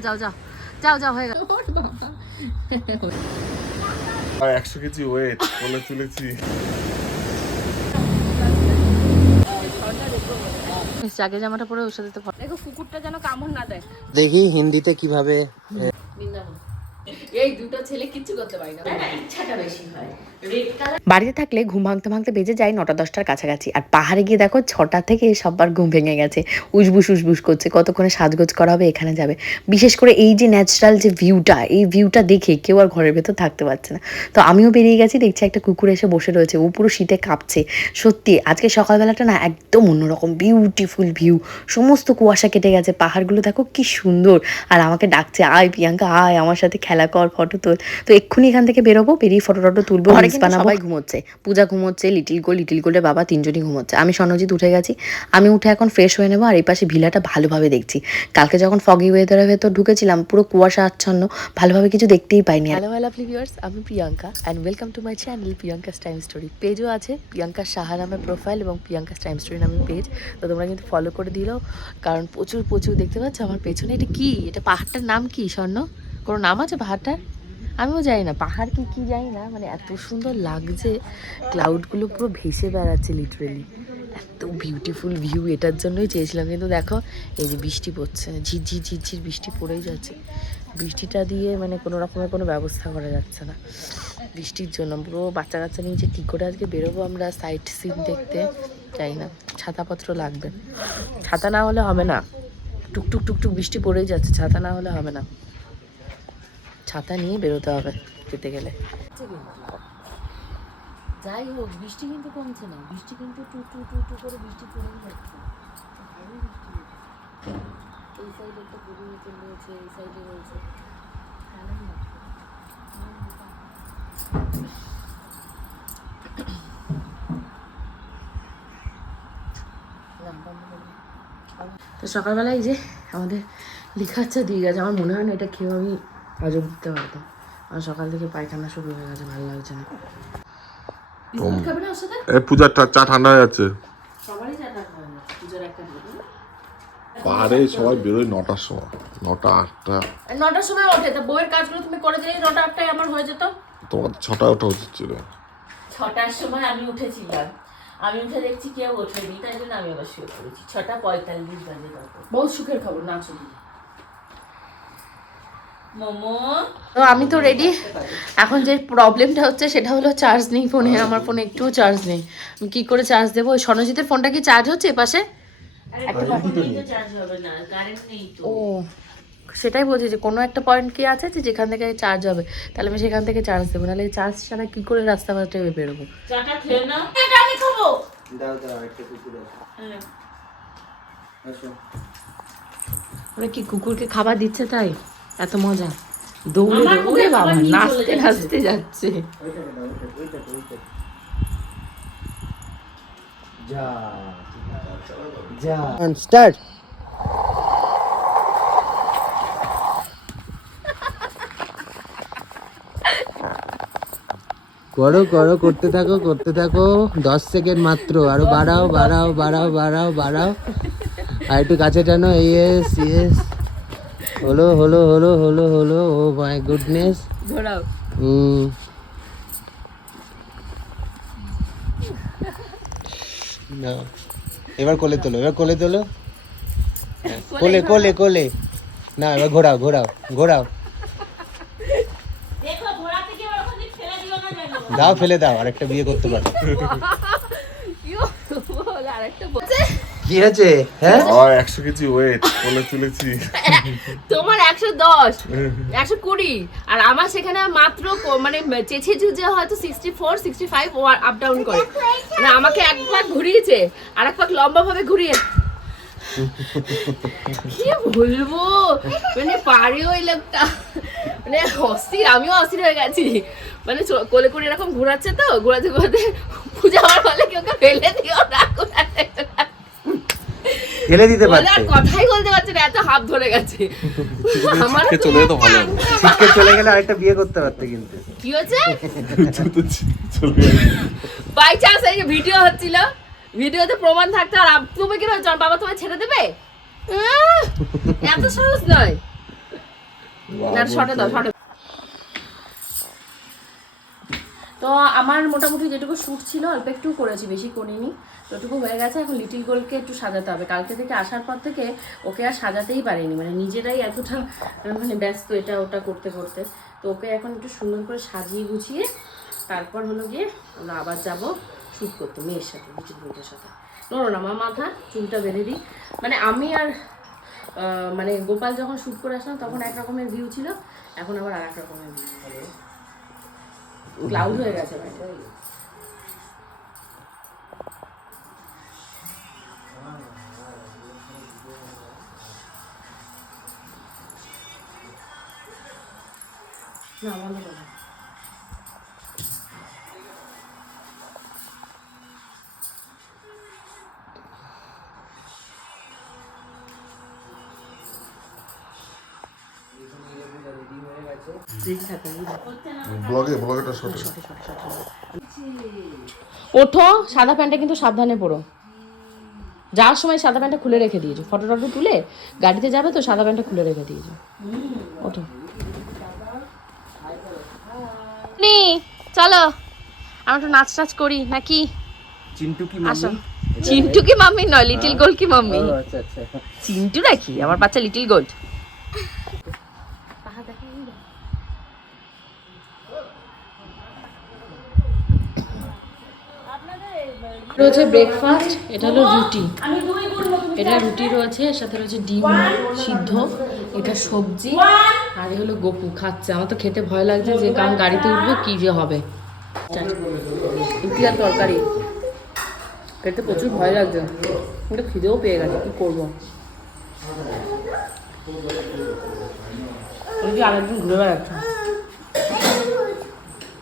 যাও যাও যাও। যাও হয়ে গেল। আর একশো কেজি ওয়েট বলে তুলেছি। জাগে জামাটা পরে ওর সাথে তো ফটো- দেখো কুকুরটা যেন কামড় না দেয়। দেখি হিন্দিতে কীভাবে এই দুটো ছেলে কিচ্ছু করতে পারি না। ইচ্ছাটা বেশি হয়। বাড়িতে থাকলে ঘুম ভাঙতে ভাঙতে বেজে যায় নটা দশটার কাছাকাছি। আর পাহাড়ে গিয়ে দেখো ছটা থেকে সবার ঘুম ভেঙে গেছে। উসবুস উসবুস করছে, কতক্ষণে সাজগোজ করা হবে, এখানে যাবে। বিশেষ করে এই যে ন্যাচারাল যে ভিউটা এই ভিউটা দেখে কেউ আর ঘরের ভেতর থাকতে পারছে না। তো আমিও বেরিয়ে গেছি, দেখছি একটা কুকুর এসে বসে রয়েছে, ও পুরো শীতে কাঁপছে। সত্যি, আজকে সকালবেলাটা না একদম অন্যরকম বিউটিফুল ভিউ সমস্ত কুয়াশা কেটে গেছে, পাহাড়গুলো দেখো কি সুন্দর। আর আমাকে ডাকছে, আয় প্রিয়াঙ্কা, আয়, আমার সাথে খেলা কর ফটো তোল। তো এক্ষুনি এখান থেকে বেরোবো, বেরিয়ে ফটো টটো তুলবো ঘরে কিন্তু সবাই ঘুমোচ্ছে। পূজা ঘুমোচ্ছে লিটিল গো লিটিল গোলের বাবা তিনজনই ঘুমোচ্ছে। আমি স্বর্ণজিৎ উঠে গেছি। আমি উঠে এখন ফ্রেশ হয়ে নেব আর এই পাশে ভিলাটা ভালোভাবে দেখছি। কালকে যখন ফগি ওয়েদারের ভেতর ঢুকেছিলাম পুরো কুয়াশা আচ্ছন্ন ভালোভাবে কিছু দেখতেই পাইনি হ্যালো হ্যালো ভিউয়ার্স আমি Priyanka and welcome to my channel Priyanka's time story পেজও আছে প্রিয়াঙ্কা সাহা নামের প্রোফাইল এবং প্রিয়াঙ্কাস টাইম স্টোরি নামের পেজ তো তোমরা কিন্তু ফলো করে দিলেও কারণ প্রচুর প্রচুর দেখতে পাচ্ছ আমার পেছনে। এটা কি? এটা পাহাড়টার নাম কি স্বর্ণ? কোনো নাম আছে পাহাড়টার? আমিও জানি না, পাহাড় কি কি জানি না মানে এত সুন্দর লাগছে ক্লাউডগুলো পুরো ভেসে বেড়াচ্ছে লিটারেলি এত বিউটিফুল ভিউ এটার জন্যই চেয়েছিলাম, কিন্তু দেখো, এই যে বৃষ্টি পড়ছে, ঝিরঝির ঝিরঝির বৃষ্টি পড়েই যাচ্ছে। বৃষ্টিটা দিয়ে মানে কোনো রকমের কোনো ব্যবস্থা করা যাচ্ছে না। বৃষ্টির জন্য পুরো বাচ্চা কাচ্চা নিয়ে যে কী করে আজকে বেরোবো আমরা সাইট সিন দেখতে চাই না, ছাতাপত্র লাগবে। ছাতা না হলে হবে না। টুকটুক টুকটুক বৃষ্টি পড়েই যাচ্ছে, ছাতা না হলে হবে না। ছাতা নিয়ে বেরোতে হবে যেতে গেলে। যাই হোক, বৃষ্টি কিন্তু কমছে না। বৃষ্টি কিন্তু টু টু টু টু করে বৃষ্টি পড়েই যাচ্ছে। এই সাইডে একটা গরু চলে রয়েছে, এই সাইডে রয়েছে। তো সকালবেলায় যে আমাদের লিখাচ্ছা দিয়ে গেছে। আমার মনে হয় না এটা খেয়েও আমি হজম করতে পারতাম আর সকাল থেকে পায়খানা শুরু হয়ে গেছে ভালো লাগছে না। এ পূজার চা ঠান্ডা হয়ে যাচ্ছে। পাহাড়ে সবাই বেরোয় নটার সময়। নটা আটটা। নটার সময় ওঠে তা বইয়ের কাজগুলো তুমি করে দিলেই নটা আটটায় আমার হয়ে যেত। তোমার ছটায় ওঠা উচিত ছিল। ছটার সময় আমি উঠেছিলাম। আমি উঠে দেখছি কেউ ওঠেনি তাই জন্য আমি আবার শুয়ে পড়েছি। ছটা পঁয়তাল্লিশ বাজে তখন। বহু সুখের খবর না মোমো তো আমি তো রেডি এখন যে প্রবলেমটা হচ্ছে সেটা হলো চার্জ নেই ফোনে আমার ফোনে একটুও চার্জ নেই। আমি কি করে চার্জ দেবো? ওই সনজিতের ফোনটা কি চার্জ হচ্ছে এপাশে? চার্জ হবে না কারেন্ট নেই ও সেটাই বলছি যে কোনো একটা পয়েন্ট কি আছে যে যেখান থেকে চার্জ হবে তাহলে আমি সেখান থেকে চার্জ দেবো। নাহলে চার্জ ছাড়া কি করে রাস্তাঘাটে বেরোবো? চাটা খেয়ে নাও। এটা আমি খাব। দাও দাও একটা কুকুর আসো। ওরা কি কুকুরকে খাবার দিচ্ছে তাই? এত মজা। দৌড়ে বাবা নাচতে নাচতে যাচ্ছে। যা যা স্টার্ট। করো করো করতে থাকো করতে থাকো। দশ সেকেন্ড মাত্র। আরও বাড়াও বাড়াও বাড়াও বাড়াও বাড়াও। আর একটু কাছে টানো। ইয়েস ইয়েস হলো হলো হলো হলো হলো ও মাই গুডনেস ঘোরাও। হুম। না এবার কোলে তোলো এবার কোলে তোলো। কোলে কোলে কোলে না এবার ঘোরাও ঘোরাও ঘোরাও। দিও না যেন দাও ফেলে দাও আরেকটা বিয়ে করতে পারো। কি আছে হ্যাঁ? আমার একশো কেজি ওয়েট বলে তুলেছি। তোমার একশো দশ একশো কুড়ি। আর আমার সেখানে মাত্র ক- মানে হয়তো sixty four sixty five up down করে। মানে আমাকে এক পাক ঘুরিয়েছে আর এক পাক লম্বা ভাবে ঘুরিয়ে কি বলব? মানে পারে ওই লোকটা। মানে অস্থির আমিও অস্থির হয়ে গেছি। মানে কোলে করে এরকম ঘোরাচ্ছে তো ঘোরাতে ঘোরাতে পূজা আমার বলে কেউ ফেলে দিও না ঘোরাতে। ফেলে দিতে আর কথাই বলতে পারছে না এত হাত ধরে গেছে। আমার চলে যেত ভালো। ছিটকে চলে গেলে আরেকটা বিয়ে করতে পারতে কিন্তু। কি হয়েছে বাই চান্স এই যে ভিডিও হচ্ছিল। ভিডিওতে প্রমাণ থাকতো আর আপ- তুমি কি আমার বাবা তোমায় ছেড়ে দেবে? এত সহজ নয়। না শর্টে দাও শর্টে তো আমার মোটামুটি যেটুকু শ্যুট ছিল, অল্প একটু করেছি, বেশি করিনি। তো ওটুকু হয়ে গেছে, এখন লিটিল গোলকে একটু সাজাতে হবে। কালকে থেকে আসার পর থেকে ওকে আর সাজাতেই পারিনি। মানে নিজেরাই এতটা মানে ব্যস্ত এটা ওটা করতে করতে। তো ওকে এখন একটু সুন্দর করে সাজিয়ে গুছিয়ে তারপর হলো গিয়ে আমরা আবার যাব শ্যুট করতে, মেয়ের সাথে লিটিল গোলকের সাথে। নড়ো না, মা মাথা, চুলটা বেঁধে দিই। মানে আমি আর মানে গোপাল যখন শ্যুট করে আসলাম, তখন এক রকমের ভিউ ছিল, এখন আবার আর এক রকমের ভিউ ক্লাউড হয়ে গেছে বাইরে না বন্ধ ব্লগে ব্লগেটা শর্ট ওঠো সাদা প্যান্টটা কিন্তু সাবধানে পরো। যাওয়ার সময় সাদা প্যান্টটা খুলে রেখে দিয়েছ। ফটো টটো তুলে গাড়িতে যাবে তো সাদা প্যান্টটা খুলে রেখে দিয়েছ। ওঠো। নি চলো। আমরা একটু নাচ টাচ করি নাকি? চিন্টু কি আসো। চিন্টু কি মাম্মি নয় লিটিল গোল্ড কি মাম্মি? আচ্ছা আচ্ছা। চিন্টু নাকি? আমার বাচ্চা লিটিল গোল্ড। রয়েছে ব্রেকফাস্ট এটা হলো রুটি। এটা রুটি রয়েছে এর সাথে রয়েছে ডিম সিদ্ধ এটা সবজি আর এ হলো গপু খাচ্ছে। আমার তো খেতে ভয় লাগছে যে কারণ গাড়িতে উঠবো কি যে হবে। রুটি আর তরকারি। খেতে প্রচুর ভয় লাগছে। এটা খিদেও পেয়ে গেছে কি করব? আরেকদিন ঘুরে বেড়াচ্ছে।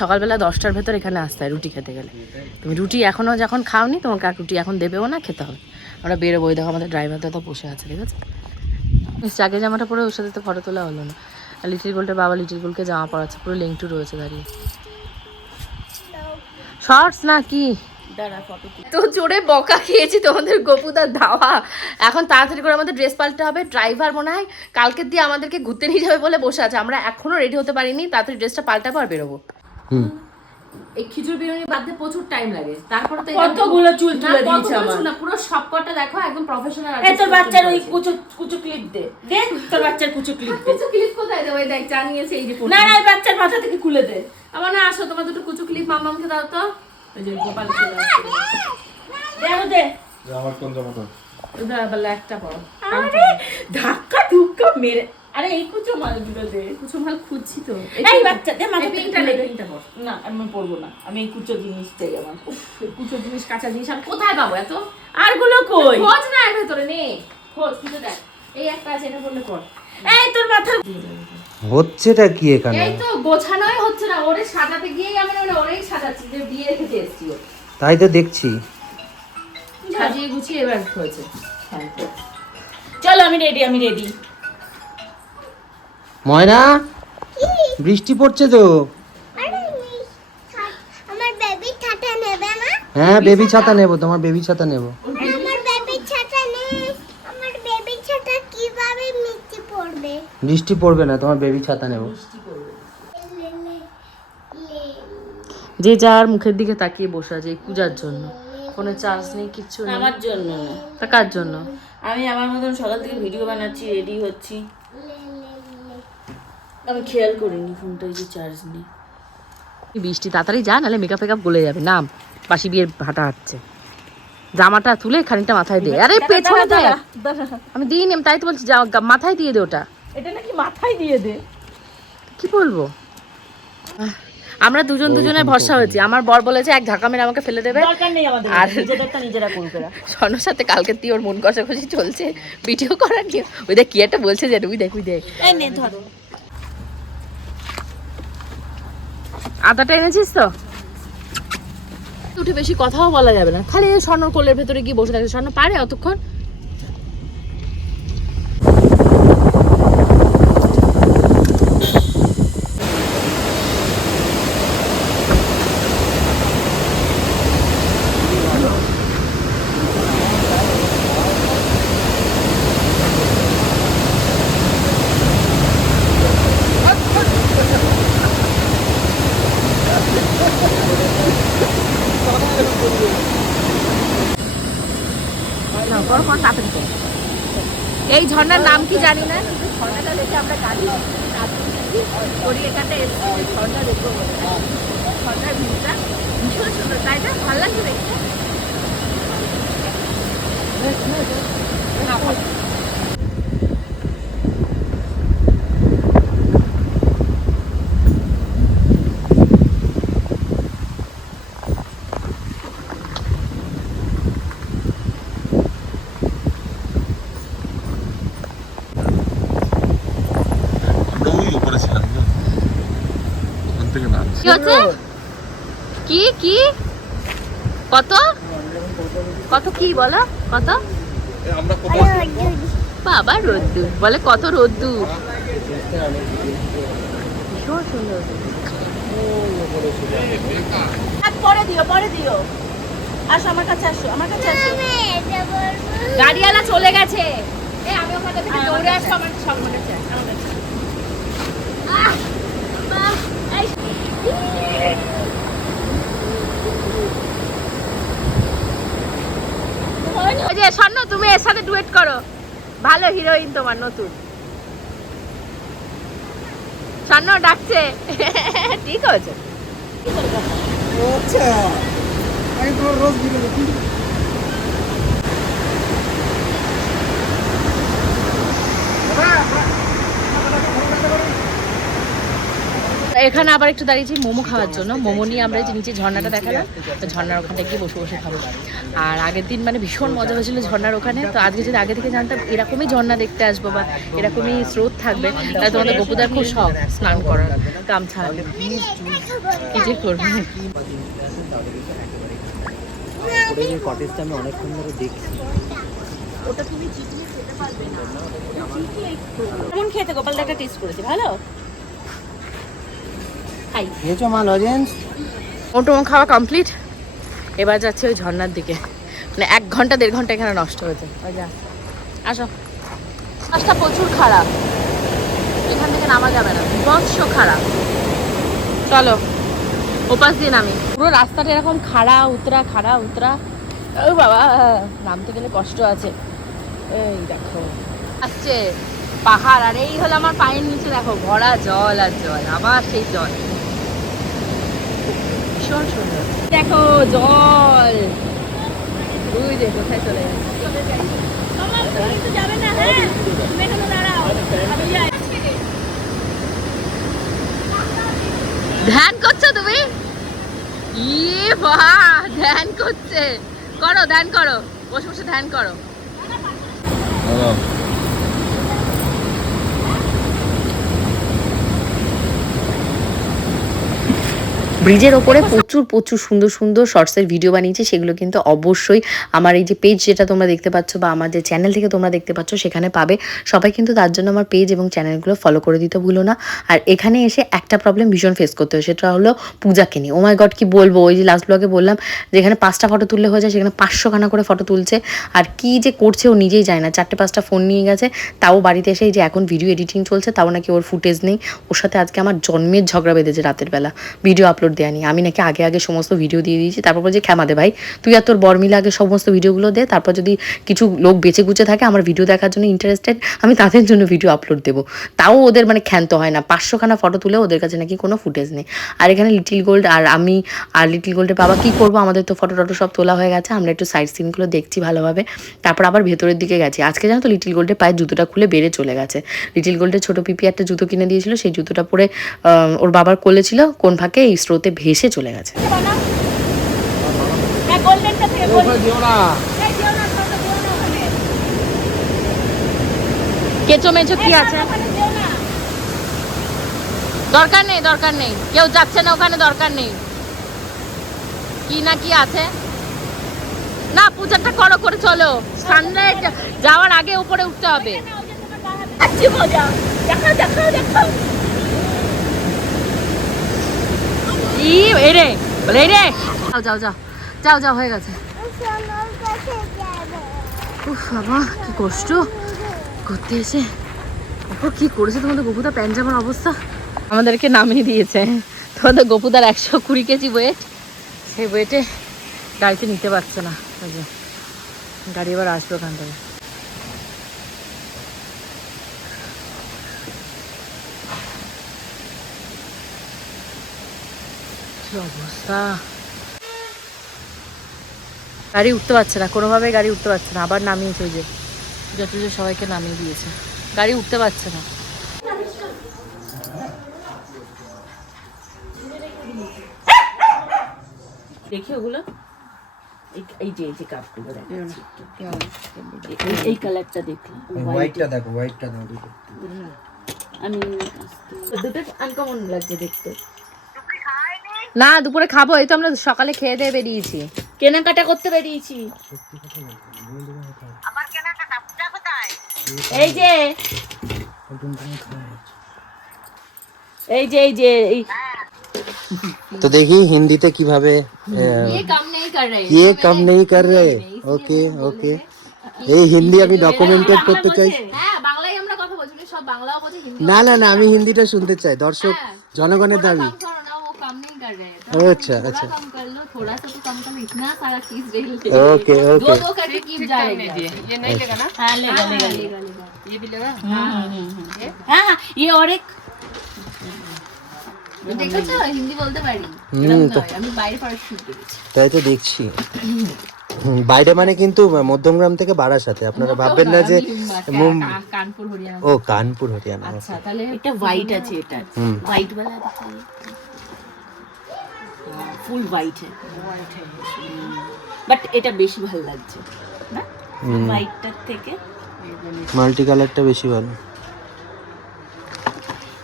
সকালবেলা দশটার ভেতর এখানে আসতে হয় রুটি খেতে গেলে। তুমি রুটি এখনও যখন খাওনি তোমাকে আর রুটি এখন দেবেও না খেতে হবে। আমরা বেরোবো দেখো আমাদের ড্রাইভার দাদা বসে আছে ঠিক আছে? চাকে জামাটা পরে ওর সাথে তো ফটো তোলা হলো না। আর লিটিল গোল্ডের বাবা লিটিল গোল্ডকে জামা পরাচ্ছে পুরো লেংটু রয়েছে দাঁড়িয়ে। শর্টস না কি? তো জোরে বকা খেয়েছি তোমাদের গোপুদার ধাওয়া এখন তাড়াতাড়ি করে আমাদের ড্রেস পাল্টে হবে। ড্রাইভার মনে হয় কালকের দিয়ে আমাদেরকে ঘুরতে নিয়ে যাবে বলে বসে আছে। আমরা এখনও রেডি হতে পারিনি তাড়াতাড়ি ড্রেসটা পাল্টাবো আর বেরোবো। এই খিচুড়ি বিরিয়ানি বাদ দিয়ে প্রচুর টাইম লাগে। তারপরে তো কতগুলো চুল তুলে দিয়েছে আমার। না পুরো সবকটা দেখো একদম প্রফেশনাল তোর বাচ্চার ওই কুচো কুচো ক্লিপ দে। দে তোর বাচ্চার কুচো ক্লিপ দে। কুচু ক্লিপ কোথায় দেবো? এই দেখ জানিয়েছে এই যে না না বাচ্চার মাথা থেকে খুলে দে। আমার না আসো তোমার দুটো কুচু ক্লিপ মামামকে দাও তো। ওই যে গোপাল দে দে আমার কোন জামাটা আবার একটা পড়ো আরে ধাক্কা ধুক্কা মেরে আরে এই কুচো মালগুলো দে কুচু মাল খুঁজছি তো। এই বাচ্চা দে মাথা খুলে নে। পিঙ্কটা পড় না আমি পরবো না। আমি এই কুচো জিনিস চাই আমার। উফ, এই কুচো জিনিস কাঁচা জিনিস আর কোথায় পাবো এত? আরগুলো কই? খোঁজ না এর ভেতরে নে। খোঁজ দেখ। এই একটা আছে এটা বললে পর এই তোর মাথা হচ্ছেটা কি এখানে? এই তো গোছানোই হচ্ছে না ওরে সাজাতে গিয়েই আমি না ওরেই সাজাচ্ছি যে বিয়ে রেখেছে এসছি তাই তো দেখছি। সাজিয়ে গুছিয়ে এবার হয়েছে। হ্যাঁ। চলো আমি রেডি আমি রেডি ময়না? বৃষ্টি পড়ছে তো। আমার বেবি ছাতা নেবে না হ্যাঁ বেবি ছাতা নেব তোমার বেবি ছাতা নেব। ছাতা নেই আমার বেবি ছাতা কীভাবে মিষ্টি পড়বে? বৃষ্টি পড়বে না তোমার বেবি ছাতা নেব। লে, লে, লে, যে যার মুখের দিকে তাকিয়ে বসে আছে এই পূজার জন্য। ফোনে চার্জ নেই কিচ্ছু আমার জন্য। না তা কার জন্য? আমি আমার মতন সকাল থেকে ভিডিও বানাচ্ছি রেডি হচ্ছি। আমি খেয়াল করিনি ফোনটা যে চার্জ নেই। বৃষ্টি তাড়াতাড়ি যা নাহলে মেকআপ ফেকআপ গলে যাবে। নাম বাসি বিয়ের ভাটা হাঁটছে। জামাটা তুলে খানিকটা মাথায় দে। আরে পেছনে দেখ। আমি দিইনি আমি তাই তো বলছি যা মাথায় দিয়ে দে ওটা। এটা নাকি মাথায় দিয়ে দে। কি বলব? আমরা দুজন দুজনের ভরসা হয়েছি। আমার বর বলেছে এক ধাক্কা মেরে আমাকে ফেলে দেবে। দরকার নেই আমাদের আর- নিজেদেরটা নিজেরা করুক এরা স্বর্ণর সাথে কালকে তুই ওর মন কষাকষি চলছে। ভিডিও করার নিয়ে ওই দেখ কি একটা বলছে যে তুই দেখ ওই দেখ। এই নে ধর। আদাটা এনেছিস তো? উঠে বেশি কথাও বলা যাবে না। খালি স্বর্ণ কোলের ভেতরে গিয়ে বসে থাকে স্বর্ণ পারে অতক্ষণ না, করো, করো, তাড়াতাড়ি করো। এই ঝর্ণার নাম কি জানি না? কিন্তু ঝর্ণাটা দেখে আমরা গাড়ি করি এখানটা ঝর্ণা দেখব বলে। ঝর্ণার ভিউটা ভীষণ সুন্দর তাই না? ভালো লাগছে দেখতে আমরা ওই উপরে ছিলাম না ওখান থেকে না কি হচ্ছে? কি কি? কত? কত কি বলো? কত? বাবা রোদ্দুর। বলে কত রোদ্দুর? ভীষণ সুন্দর। পরে দিও পরে দিও। আসো আমার কাছে আসো আমার কাছে আসো। গাড়িওয়ালা চলে গেছে। এ আমি ওখানে থেকে দৌড়ে আসব আমার সঙ্গে আমার কাছে যে স্বর্ণ তুমি এর সাথে ডুয়েট করো। ভালো হিরোইন তোমার নতুন। স্বর্ণ ডাকছে। ঠিক আছে এখানে আবার একটু দাঁড়িয়েছি মোমো খাওয়ার জন্য। মোমো নিয়ে আমরা যে নিচে ঝর্ণাটা দেখালাম তো ঝর্ণার ওখানটা গিয়ে বসে বসে খাব। আর আগের দিন মানে ভীষণ মজা হয়েছিল ঝর্ণার ওখানে। তো আজকে যদি আগে থেকে জানতাম এরকমই ঝর্ণা দেখতে আসব বা এরকমই স্রোত থাকবে তাহলে তোমাদের গোপুদার খুব শখ স্নান করার গামছা। কি যে করবে? কটেজটা আমি অনেকক্ষণ ধরে দেখছি। কেমন খেতে একটা। টেস্ট করেছি? ভালো? খাই। খেয়েছো মা লজেন্স মোটো খাওয়া কমপ্লিট এবার যাচ্ছে ওই ঝর্ণার দিকে। মানে এক ঘণ্টা দেড় ঘণ্টা এখানে নষ্ট হয়েছে। ওই যা। আসো। রাস্তা প্রচুর খারাপ। এখান থেকে নামা যাবে না। বিভৎস খারাপ। চলো। ওপাশ দিয়ে নামি। পুরো রাস্তাটা এরকম খাড়া উতরা খাড়া উতরা। ও বাবা নামতে গেলে কষ্ট আছে। এই দেখো। আসছে। পাহাড় আর এই হলো আমার পায়ের নিচে দেখো ভরা জল আর জল। আবার সেই জল। ভীষণ সুন্দর। দেখো, জল। ওই যে কোথায় চলে ধ্যান করছ তুমি? ইয়ে বাহ ধ্যান করছে। করো, ধ্যান করো। বসে বসে ধ্যান করো। ব্রিজের ওপরে প্রচুর প্রচুর সুন্দর সুন্দর শর্টসের ভিডিও বানিয়েছি। সেগুলো কিন্তু অবশ্যই আমার এই যে পেজ যেটা তোমরা দেখতে পাচ্ছ বা আমার যে চ্যানেল থেকে তোমরা দেখতে পাচ্ছ, সেখানে পাবে। সবাই কিন্তু তার জন্য আমার পেজ এবং চ্যানেলগুলো ফলো করে দিতে ভুলো না। আর এখানে এসে একটা প্রবলেম ভীষণ ফেস করতে হয়, সেটা হলো পূজাকে নিয়ে। ও মাই গড কি বলব? ওই যে লাস্ট ব্লগে বললাম, যেখানে পাঁচটা ফটো তুললে হয়ে যায়, সেখানে পাঁচশো খানা করে ফটো তুলছে। আর কি যে করছে ও নিজেই যায় না। চারটে, পাঁচটা ফোন নিয়ে গেছে, তাও বাড়িতে এসে যে এখন ভিডিও এডিটিং চলছে, তাও নাকি ওর ফুটেজ নেই। ওর সাথে আজকে আমার জন্মের ঝগড়া বেঁধেছে রাতের বেলা। ভিডিও আপলোড দেওয়া নিয়ে আমি নাকি আগে আগে সমস্ত ভিডিও দিয়ে দিয়েছি, তারপর বলছে, ক্ষমা দে ভাই। তুই আর তোর বর মিলে আগে সমস্ত ভিডিওগুলো দে, তারপর যদি কিছু লোক বেঁচে গুছে থাকে, আমার ভিডিও দেখার জন্য ইন্টারেস্টেড আমি তাদের জন্য ভিডিও আপলোড দেবো। তাও ওদের মানে ক্ষান্ত হয় না। পাঁচশোখানা ফটো তুলে ওদের কাছে নাকি কোনো ফুটেজ নেই। আর এখানে লিটিল গোল্ড আর আমি আর লিটিল গোল্ডের বাবা কি করব? আমাদের তো ফটো টটো সব তোলা হয়ে গেছে। আমরা একটু সাইড সিনগুলো দেখছি ভালোভাবে। তারপর আবার ভেতরের দিকে গেছি। আজকে জানো তো লিটিল গোল্ডের পায়ের জুতোটা খুলে বেড়ে চলে গেছে। লিটিল গোল্ডের ছোট পিপি একটা জুতো কিনে দিয়েছিল, সেই জুতোটা পরে ওর বাবার কোলে ছিল, কোন ফাঁকে এই স্রোতে ভেসে চলে গেছে। কেঁচো মেচো কি আছে? দরকার নেই দরকার নেই। কেউ যাচ্ছে না ওখানে দরকার নেই। কি না কি আছে? না পূজাটা করো করে চলো। সানরাইজ যাওয়ার আগে উপরে উঠতে হবে। আচ্ছা মজা দেখাও দেখাও দেখাও। ই এই রে বলে রে। যাও যাও যাও। যাও যাও হয়ে গেছে। উফ বাবা কি কষ্ট। করতে এসে। ওপর কি করেছে তোমাদের গপুদা প্যান্ট জামার অবস্থা? আমাদেরকে নামিয়ে দিয়েছে। তোমাদের গপুদার একশো কুড়ি কেজি ওয়েট সেই ওয়েটে গাড়িতে নিতে পারছে না। গাড়ি এবার আসবে ওখান থেকে। কি অবস্থা? গাড়ি উঠতে পারছে না কোনোভাবে গাড়ি উঠতে পারছে না আবার নামিয়েছে ওই যে। যত যে সবাইকে নামিয়ে দিয়েছে। গাড়ি উঠতে পারছে না। দেখি ওগুলো। এই- এই যে এই যে কাপগুলো এই- এই কালারটা দেখলাম। হোয়াইটটা দেখো হোয়াইটটা দেখো। আমি দুটো আনকমন লাগছে দেখতে। না দুপুরে খাবো এই তো আমরা সকালে খেয়ে দিয়ে বেরিয়েছি কেনাকাটা করতে বেরিয়েছি এই যে এই যে এই যে এই তো দেখি হিন্দিতে কিভাবে ये काम नहीं कर रहे ये कम नहीं कर रहे ওকে ওকে এই হিন্দি আমি ডকুমেন্টেড করতে চাই হ্যাঁ বাংলায় আমরা কথা বলছি কিন্তু সব বাংলাও বোঝে হিন্দি না না না আমি হিন্দিটা শুনতে চাই দর্শক জনগণের দাবি काम करो ना वो काम नहीं कर रहे ও আচ্ছা আচ্ছা कम कर लो थोड़ा सा तो कम करो इतना सारा चीज रेल ओके दो ओके दो करके कीप जा रहे हैं ये नहीं लेगा ना हाँ लेगा लेगा लेगा लेगा ये भी लेगा हाँ हाँ हाँ ये और एक দেখেছো হিন্দি বলতে পারি এরকম নয়, আমি বাইরে পড়া শুরু করেছি তাই তো দেখছি হুম, বাইরে মানে কিন্তু মধ্যমগ্রাম থেকে বারাসাতে আপনারা ভাববেন না যে মুম- কা- কানপুর হরিয়ানা ও কানপুর হরিয়ানা আচ্ছা তাহলে এটা হোয়াইট আছে এটা হুম হোয়াইট वाला दिखाइए ফুল হোয়াইট है বাট এটা বেশি ভালো লাগছে না হোয়াইটটার থেকে মাল্টি কালারটা বেশি ভালো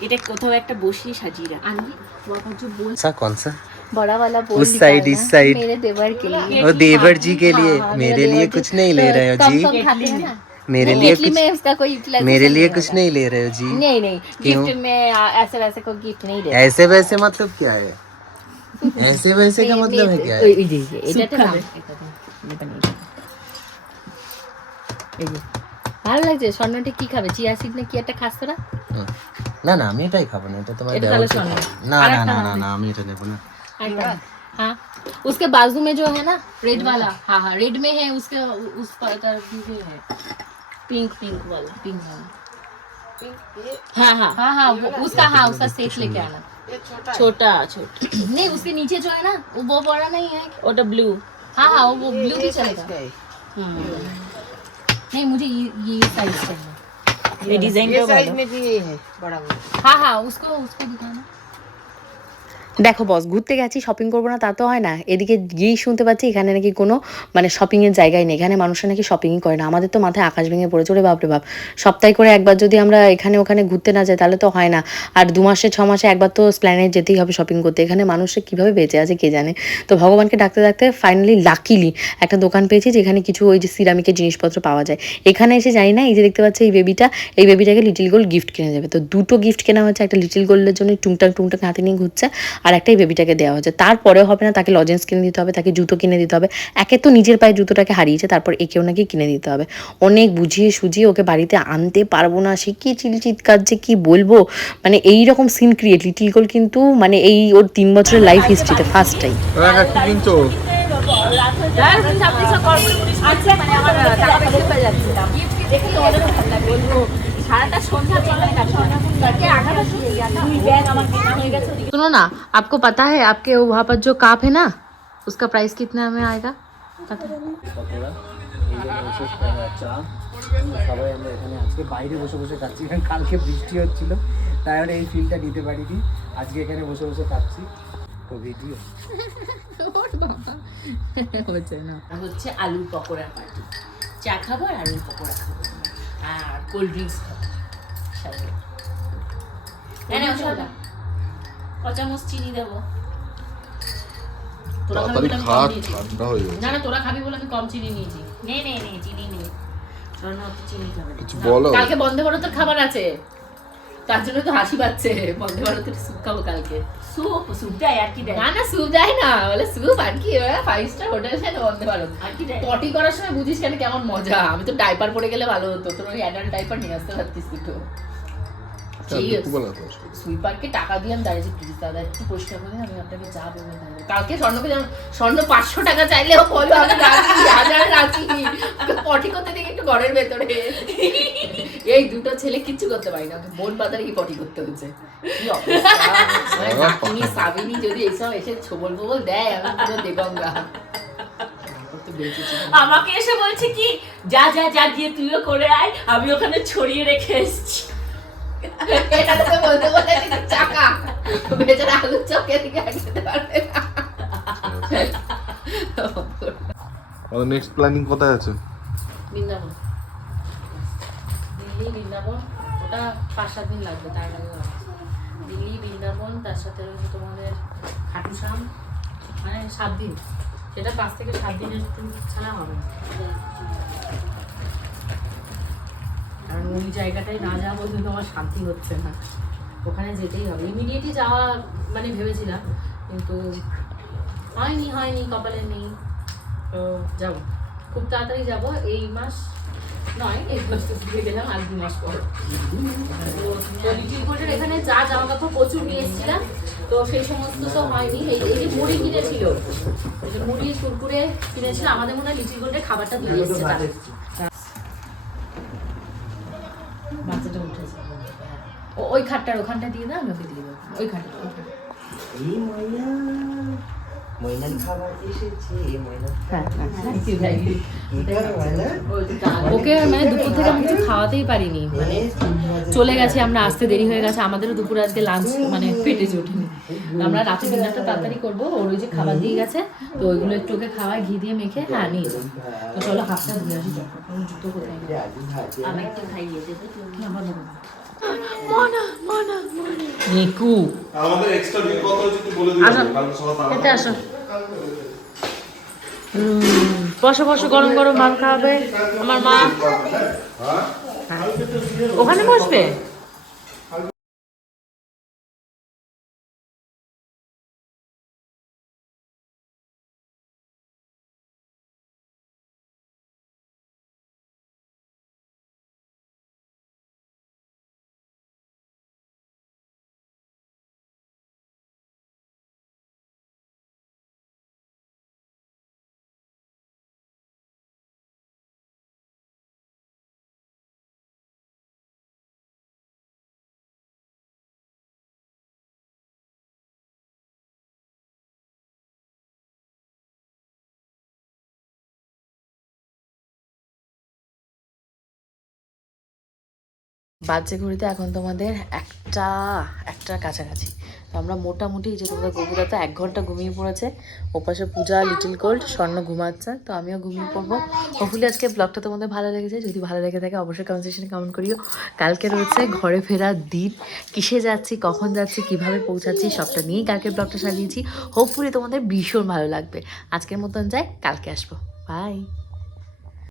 এটা কোথাও একটা বসিয়ে সাজিয়ে রাখ আনবি বাবা जो बोल सा कौन सा बड़ा वाला बोल उस साइड इस साइड मेरे देवर के लिए ओ देवर जी के लिए मेरे लिए कुछ नहीं ले रहे हो जी कम खाते हैं ना मेरे लिए इटली कुछ में उसका कोई यूटिलाइजेशन मेरे लिए कुछ नहीं ले रहे हो जी नहीं नहीं क्यों? गिफ्ट में आ, ऐसे वैसे को गिफ्ट नहीं देते ऐसे वैसे मतलब क्या है ऐसे वैसे का मतलब है क्या है ওই- ওই যে, এই যে, এটাতে নাম, এটাতে, এটা নেই। এই যে। ভালো লাগছে স্বর্ণটি কি খাবে চিয়া সিড না কি একটা খাস তোরা হুম। না না আমি এটাই খাবো না এটা তোমার এটা দেওয়া তাহলে উচিত। শোনো। না আর না একটা না হাতে। না না আমি এটা নেবো না आइटम। हाँ उसके बाजू में जो है ना रेड वाला हाँ हाँ रेड में है उसके उस पर तरफ भी है पिंक पिंक वाला पिंक वाला हाँ हाँ हाँ हाँ वो, उसका हाँ उसका सेट लेके आना छोटा छोटा नहीं उसके नीचे जो है ना वो बड़ा नहीं है। और ब्लू हाँ हाँ वो ब्लू भी चलेगा। हम्म। नहीं मुझे ये ये साइज़ चाहिए। ये डिज़ाइन का साइज़ में ये है बड़ा हाँ हाँ उसको उसको दिखाना। দেখো বস ঘুরতে গেছি শপিং করব না তা তো হয় না। এদিকে গিয়েই শুনতে পাচ্ছি, এখানে নাকি কোনো মানে শপিংয়ের জায়গায় নেই। এখানে মানুষরা নাকি শপিংই করে না। আমাদের তো মাথায় আকাশ ভেঙে পড়ে চলে বাপরে বাপ। সপ্তাহে করে একবার যদি আমরা এখানে ওখানে ঘুরতে না যাই, তাহলে তো হয় না। আর দু মাসে, ছ মাসে একবার তো স্প্ল্যানেট যেতেই হবে শপিং করতে। এখানে মানুষে কীভাবে বেঁচে আছে কে জানে? তো ভগবানকে ডাকতে ডাকতে ফাইনালি লাকিলি একটা দোকান পেয়েছি, যেখানে কিছু ওই যে সিরামিকের জিনিসপত্র পাওয়া যায়। এখানে এসে জানি না, এই যে দেখতে পাচ্ছি এই বেবিটা এই বেবিটাকে লিটিল গোল্ড গিফট কিনে যাবে তো দুটো গিফট কেনা হচ্ছে, একটা লিটিল গোল্ডের জন্য টুংটাং টুংটাং হাতে নিয়ে ঘুরছে আর একটাই বেবিটাকে দেওয়া হচ্ছে তারপরেও হবে না তাকে লজেন্স কিনে দিতে হবে তাকে জুতো কিনে দিতে হবে। একে তো নিজের পায়ে জুতোটাকে হারিয়েছে তারপর একেও নাকি কিনে দিতে হবে। অনেক বুঝিয়ে সুঝিয়ে ওকে বাড়িতে আনতে পারব না সে কী চিল চিৎকার যে কি বলব? মানে এই রকম সিন ক্রিয়েট লিটিল গোল কিন্তু মানে এই ওর তিন বছরের লাইফ হিস্ট্রিতে ফার্স্ট টাইম কি কিনছো? सुनो ना आपको पता है आपके वहाँ पर जो काप है ना उसका प्राइस कितना में आएगा पता है? সবাই আমরা এখানে আজকে বাইরে বসে বসে খাচ্ছি কারণ কালকে বৃষ্টি হচ্ছিল তাই আমরা এই ফিলটা নিতে পারিনি আজকে এখানে বসে বসে খাচ্ছি তো ভিডিও হচ্ছে না হচ্ছে আলুর পকোড়ার পার্টি চা খাবো আর আলুর পকোড়া খাবো আর কোল্ড ড্রিঙ্কস খাবো সাথে চিনি দেবো। তাড়াতাড়ি খা ঠান্ডা হয়ে যাবে না না তোরা খাবি বলে আমি কম চিনি নিয়েছি নে নে নে চিনি নে। কিছু বলো। কালকে বন্ধে ভারতের খাবার আছে। তার জন্য তো হাসি পাচ্ছে। বন্ধে ভারতের স্যুপ খাব কালকে। স্যুপ? স্যুপ দেয় আর কি দেয়? না না স্যুপ দেয় না। বলে স্যুপ আর কি ফাইভ স্টার হোটেল না বন্ধে ভারত। আর কি দেয়? পটি করার সময় বুঝিস কেন কেমন মজা। আমি তো ডাইপার পরে গেলে ভালো হতো। তোর ওই অ্যাডাল্ট ডাইপার নিয়ে আসতে পারতিস দুটো। সেই দুপুরবেলা তো সুইপারকে টাকা দিয়ে আমি দাঁড়িয়েছি প্লিজ দাদা একটু পরিষ্কার করে আমি আপনাকে যা দেবো। কালকে স্বর্ণকে যেমন স্বর্ণ পাঁচশো টাকা চাইলেও বলো আমি রাজি হাজার ওকে পটি করতে দেখে একটু ঘরের ভেতরে। এই দুটো ছেলে কিচ্ছু করতে পারি না বোন বাজারে কি পটি করতে হচ্ছে। কি অবস্থা? মানে সাবিনি যদি এইসব এসে ছোবল ফোবল দেয় আমি পুরো বেঁচেছি আমাকে এসে বলছে কি যা যা যা গিয়ে তুইও করে আয় আমি ওখানে ছড়িয়ে রেখে এসেছি। এটা তো বলতে বলতে চাকা বেচারা আলুর চকে দিকে খেতে পারবে আমাদের নেক্সট প্ল্যানিং কোথায় আছে? বৃন্দাবন। দিল্লি, বৃন্দাবন, ওটা পাঁচ, সাত দিন লাগবে, তার আগে দিল্লি, বৃন্দাবন, তার সাথে রয়েছে তোমাদের খাটুশ্যাম মানে সাত দিন। সেটা পাঁচ থেকে সাত দিনের ছাড়া হবে না। কারণ ওই জায়গাটায় না যাওয়া পর্যন্ত আমার শান্তি হচ্ছে না। ওখানে যেতেই হবে। ইমিডিয়েটলি যাওয়া মানে ভেবেছিলাম, কিন্তু হয়নি হয়নি, কপালে নেই। তো যাব। খুব তাড়াতাড়ি যাব। এই মাস নয়, এই মাস তো দিয়ে গেলাম আর দু মাস পর। তো লিটিল এখানে যা জামা কাপড় প্রচুর নিয়ে এসেছিলাম, তো সেই সমস্ত তো হয়নি। এই যে মুড়ি কিনেছিল মুড়ি, কুরকুরে কিনেছিল, আমাদের মনে হয় লিটিল কোটের খাবারটা দিয়ে এসেছে তারা। বাচ্চাটা উঠেছে ও ওই খাটটার ওখানটা দিয়ে দাও আমি ওকে দিয়ে দেবো। ওই খাটটা ওই খাটটা। ময়নার খাবার এসেছে হ্যাঁ, ওকে মানে দুপুর থেকে আমি কিছু খাওয়াতেই পারিনি মানে চলে গেছে আমরা আসতে দেরি হয়ে গেছে আমাদেরও দুপুরে আজকে লাঞ্চ মানে পেটে ওঠেনি। আমরা রাতে ডিনারটা তাড়াতাড়ি করব ওর ওই যে খাবার দিয়ে গেছে তো ওইগুলো একটু ওকে খাওয়াই ঘি দিয়ে মেখে হ্যাঁ নিয়ে যাব। তো চলো হাতটা ধুয়ে আসি। জুতো কোথায় আমি একটু খাইয়ে দেবো তুমি আবার দেবো? নিকু। আমাদের এক্সট্রা বিল কত হয়েছে একটু বলে দিও কালকে সকাল খেতে আসো। হুম, বসো বসো গরম গরম ভাত খাওয়াবে আমার মা। হ্যাঁ। ওখানে বসবে? বাজে ঘড়িতে এখন তোমাদের একটা একটার কাছাকাছি। তো আমরা মোটামুটি যে তোমাদের গপুরা তো এক ঘণ্টা ঘুমিয়ে পড়েছে, ওপাশে পূজা, লিটিল গোল্ড, স্বর্ণ ঘুমাচ্ছে, তো আমিও ঘুমিয়ে পড়ব। হোপফুলি আজকে ব্লগটা তোমাদের ভালো লেগেছে। যদি ভালো লেগে থাকে অবশ্যই কমেন্ট সেকশনে কমেন্ট করিও। কালকে রয়েছে ঘরে ফেরার দিন। কিসে যাচ্ছি, কখন যাচ্ছি, কীভাবে পৌঁছাচ্ছি, সবটা নিয়েই কালকের ব্লগটা সাজিয়েছি। হোপফুলি তোমাদের ভীষণ ভালো লাগবে। আজকের মতন যাই, কালকে আসব। বাই